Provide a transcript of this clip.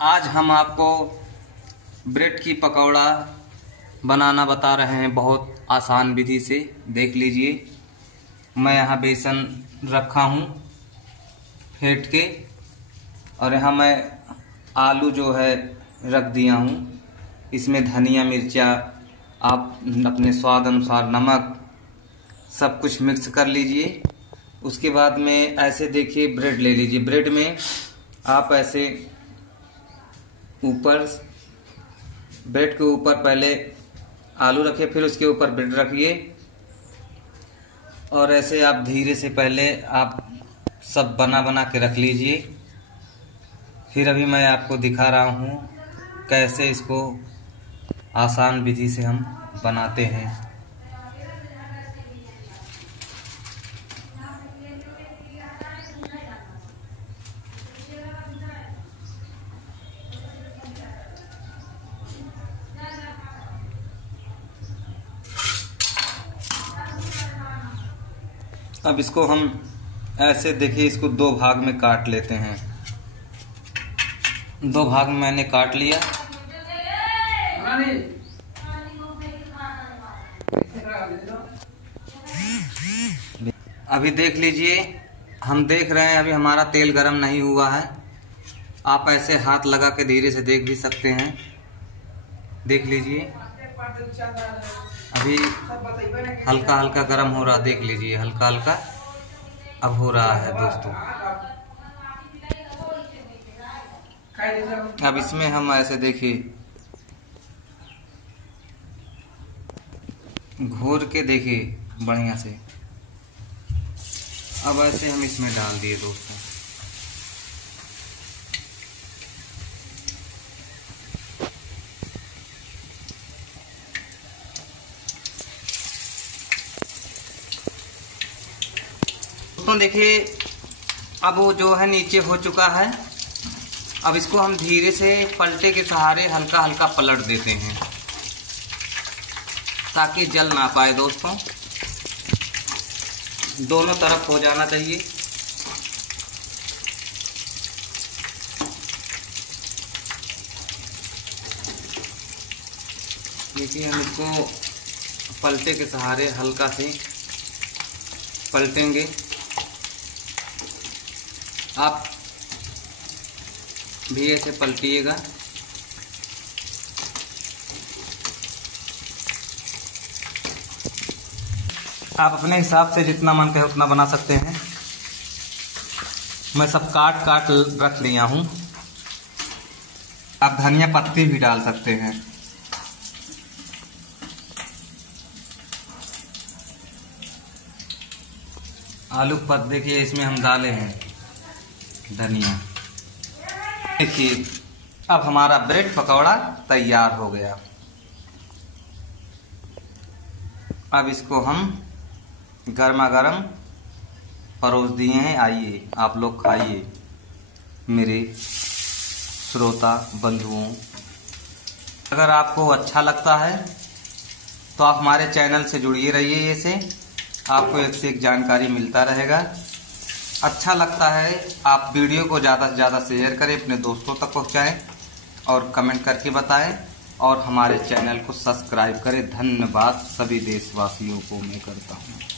आज हम आपको ब्रेड की पकौड़ा बनाना बता रहे हैं, बहुत आसान विधि से। देख लीजिए, मैं यहाँ बेसन रखा हूँ फेंट के, और यहाँ मैं आलू जो है रख दिया हूँ। इसमें धनिया मिर्चा, आप अपने स्वाद अनुसार नमक, सब कुछ मिक्स कर लीजिए। उसके बाद में ऐसे देखिए, ब्रेड ले लीजिए। ब्रेड में आप ऐसे ऊपर, ब्रेड के ऊपर पहले आलू रखिए, फिर उसके ऊपर ब्रेड रखिए, और ऐसे आप धीरे से पहले आप सब बना बना के रख लीजिए। फिर अभी मैं आपको दिखा रहा हूँ कैसे इसको आसान विधि से हम बनाते हैं। अब इसको हम ऐसे देखिए, इसको दो भाग में काट लेते हैं। दो भाग में मैंने काट लिया। अभी देख लीजिए, हम देख रहे हैं अभी हमारा तेल गरम नहीं हुआ है। आप ऐसे हाथ लगा के धीरे से देख भी सकते हैं। देख लीजिए, अभी हल्का हल्का गरम हो रहा, देख लीजिए हल्का हल्का अब हो रहा है दोस्तों। अब इसमें हम ऐसे देखिए घोर के देखिए बढ़िया से। अब ऐसे हम इसमें डाल दिए दोस्तों। तो देखिए, अब वो जो है नीचे हो चुका है। अब इसको हम धीरे से पलटे के सहारे हल्का हल्का पलट देते हैं ताकि जल ना पाए दोस्तों। दोनों तरफ हो जाना चाहिए। देखिए, हम इसको पलटे के सहारे हल्का से पलटेंगे। आप भी ऐसे पलटिएगा। आप अपने हिसाब से जितना मन करे उतना बना सकते हैं। मैं सब काट काट रख लिया हूं। आप धनिया पत्ती भी डाल सकते हैं। आलू पत्ते देखिए, इसमें हम डाले हैं धनिया। देखिए, अब हमारा ब्रेड पकौड़ा तैयार हो गया। अब इसको हम गर्मा गर्म परोस दिए हैं। आइए आप लोग खाइए, मेरे श्रोता बंधुओं। अगर आपको अच्छा लगता है तो आप हमारे चैनल से जुड़िए रहिए। ऐसे आपको एक से एक जानकारी मिलता रहेगा। अच्छा लगता है आप वीडियो को ज़्यादा से ज़्यादा शेयर करें, अपने दोस्तों तक पहुंचाएं, और कमेंट करके बताएं, और हमारे चैनल को सब्सक्राइब करें। धन्यवाद सभी देशवासियों को मैं करता हूं।